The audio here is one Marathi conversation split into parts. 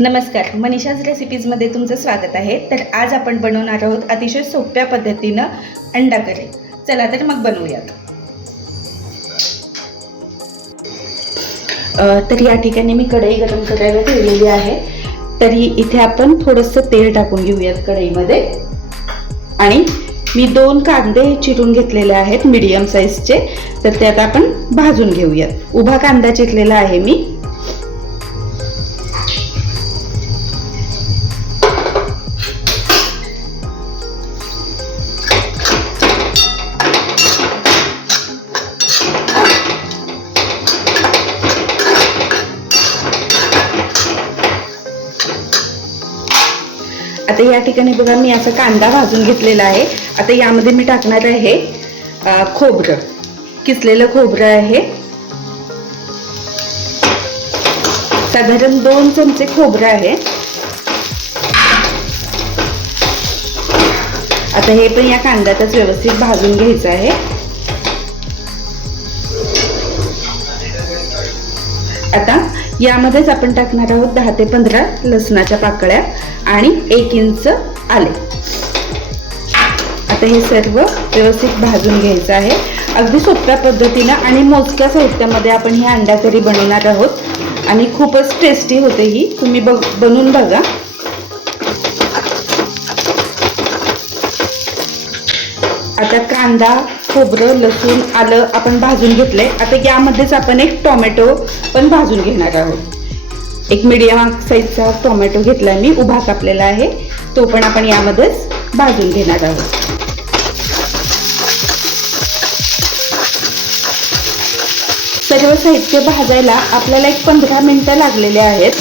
नमस्कार, मनीषाज रेसिपीजमध्ये तुमचं स्वागत आहे। तर आज आपण बनवणार आहोत अतिशय सोप्या पद्धतीनं अंडा करी। चला तर मग बनवूयात। तर या ठिकाणी मी कढई गरम करायला ठेवलेली आहे। तरी इथे आपण थोडंसं तेल टाकून घेऊयात कढईमध्ये आणि मी 2 कांदे चिरून घेतलेले आहेत मीडियम साईजचे। तर त्यात आपण भाजून घेऊयात। उभा कांदा चिरलेला आहे मी। आता या ठिकाणी बघा मी असा कांदा भाजून घेतलेला आहे। आता यामध्ये मी टाकणार आहे खोबरं, किसलेलं खोबरं आहे। साधारण 2 चमचे खोबरं आहे। आता हे पण या कांद्यातच व्यवस्थित भाजून घ्यायचं आहे। आता यामध्येच आपण टाकणार आहोत 10 ते 15 लसणाच्या पाकळ्या आणि 1 इंच आले। आता हे सर्व व्यवस्थित भाजून घ्यायचं आहे। अगदी सोप्या पद्धतीने आणि मोजक्या साहित्यामध्ये आपण ही अंडा करी बनवणार आहोत आणि खूपच टेस्टी होते ही। तुम्ही बनवून बघा। आता कांदा, खोबरं, लसूण, आलं आपण भाजून घेतले। आता यामध्येच आपण एक टोमॅटो पण भाजून घेणार आहोत। एक मीडियम साईजचा टोमॅटो घेतला मी, उभा कापलेला आहे। तो पण आपण यामध्येच भाजून घेणार आहोत। सर्व साहित्य भाजायला आपल्याला एक 15 मिनिटं लागलेले आहेत।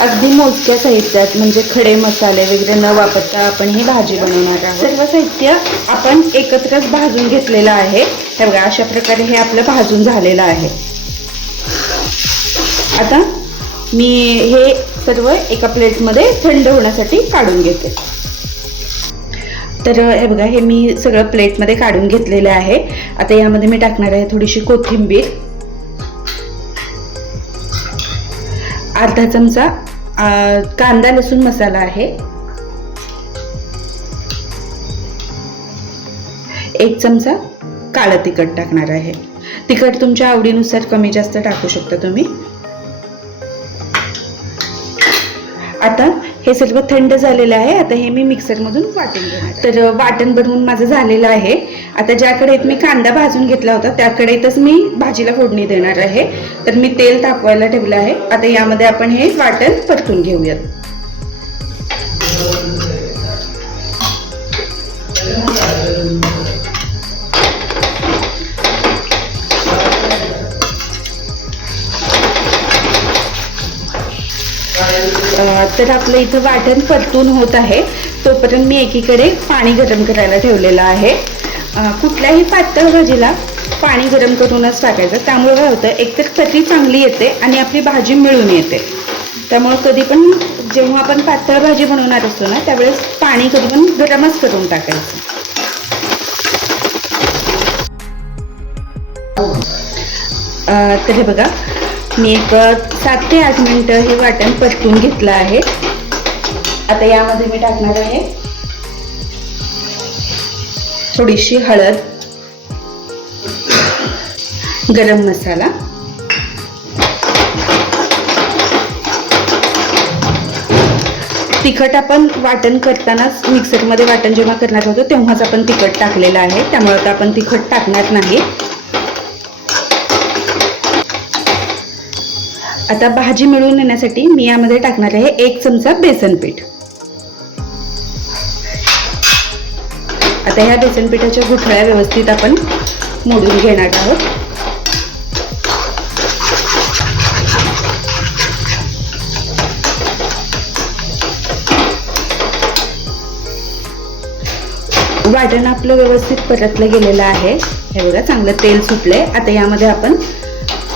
अगदी मोजक्या साहित्यात म्हणजे खडे मसाले वगैरे न वापरता आपण ही भाजी बनवणार आहोत। सर्व साहित्य आपण एकत्रच भाजून घेतलेलं आहे। हे बघा अशा प्रकारे हे आपलं भाजून झालेलं आहे। आता मी हे सर्व एका प्लेटमध्ये थंड होण्यासाठी काढून घेते। तर हे बघा हे मी सगळं प्लेटमध्ये काढून घेतलेलं आहे। आता यामध्ये मी टाकणार आहे थोडीशी कोथिंबीर, अर्धा चमचा कांदा लसूण मसाला आहे, 1 चमचा काळं तिखट टाकणार आहे। तिखट तुमच्या आवडीनुसार कमी जास्त टाकू शकता तुम्ही। आता हे सर्व थंड झालेलं आहे। आता हे मी मिक्सरमधून वाटून घेणार। तर वाटण बनवून माझं झालेलं आहे। आता ज्या कढईत मी कांदा भाजून घेतला होता त्या कढईतच मी भाजीला फोडणी देणार आहे। तर मी तेल तापवायला ठेवलं आहे। आता यामध्ये आपण हे वाटण परतून घेऊयात। तर आपलं इथं वाटण परतून होत आहे। तोपर्यंत मी एकीकडे पाणी गरम करायला ठेवलेलं आहे। कुठल्याही पातळ भाजीला पाणी गरम करूनच टाकायचं। त्यामुळे काय होतं, एकतर कढी चांगली येते आणि आपली भाजी मिळून येते। त्यामुळे कधी पण जेव्हा आपण पातळ भाजी बनवणार असतो ना त्यावेळेस पाणी कधी पण गरमच करून टाकायचं। तर हे बघा मी एक 7 ते 8 मिनिटं हे वाटण परतून घेतलं आहे। आता यामध्ये मी टाकणार आहे थोडीशी हळद, गरम मसाला, तिखट आपण वाटण करतानाच मिक्सरमध्ये वाटण जेव्हा करणार होतो तेव्हाच आपण तिखट टाकलेलं आहे। त्यामुळे आता आपण तिखट टाकणार नाही। आता भाजी मिळून येण्यासाठी मी यामध्ये टाकणार आहे 1 चमचा बेसन पीठ। आता ह्या बेसन पिठाच्या गुठळ्या व्यवस्थित आपण मोडून घेणार आहोत। वाटण आपलं व्यवस्थित परतलं गेलेलं आहे। हे बघा चांगलं तेल सुटलंय। आता यामध्ये आपण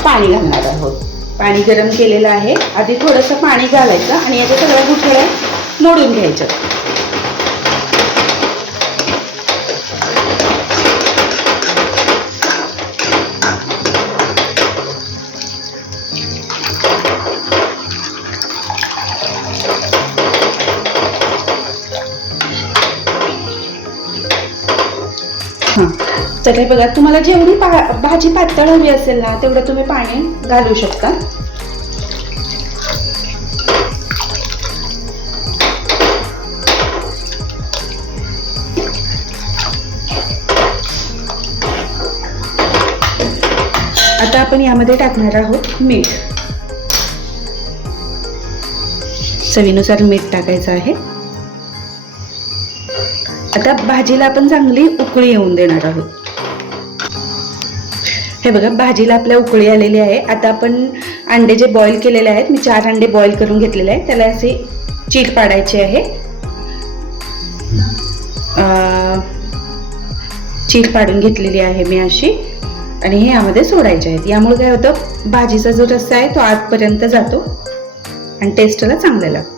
पाणी घालणार आहोत। पाणी गरम केलेलं आहे। आधी थोडंसं पाणी घालायचं आणि याच्या सगळ्या गुठळ्या मोडून घ्यायच्या। हां, तर हे बघा, तुम्हाला जेवढी भाजी पातळ हवी असेल ना तेवढं तुम्ही पाणी घालू शकता. आता आपण यामध्ये टाकणार आहोत मीठ. चवीनुसार मीठ टाकायचं आहे. आता भाजीला आपण चांगली उकळी येऊन देणार आहोत. हे बघा, भाजीला आपल्या उकळी आलेली आहे. आता आपण अंडे जे बॉईल केलेले आहेत, मी 4 अंडे बॉईल करून घेतलेले आहेत, त्याला असे चीर पाडायचे आहे. चीर पाडून घेतलेली आहे मी अशी, आणि हे यामध्ये सोडायचे आहेत. यामुळे काय होतं, भाजीचा जो रस्सा आहे तो आतपर्यंत जातो आणि टेस्टला चांगलं लागतं.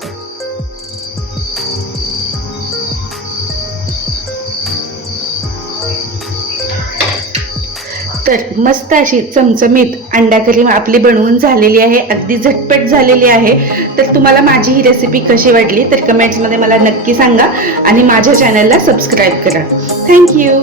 तर मस्त अशी चमचमीत अंडा करी आपली बनवून झालेली आहे. अगदी झटपट झालेली आहे. तर तुम्हाला माझी ही रेसिपी कशी वाटली तर कमेंट्समध्ये मला नक्की सांगा आणि माझ्या चॅनलला सबस्क्राईब करा. थँक्यू.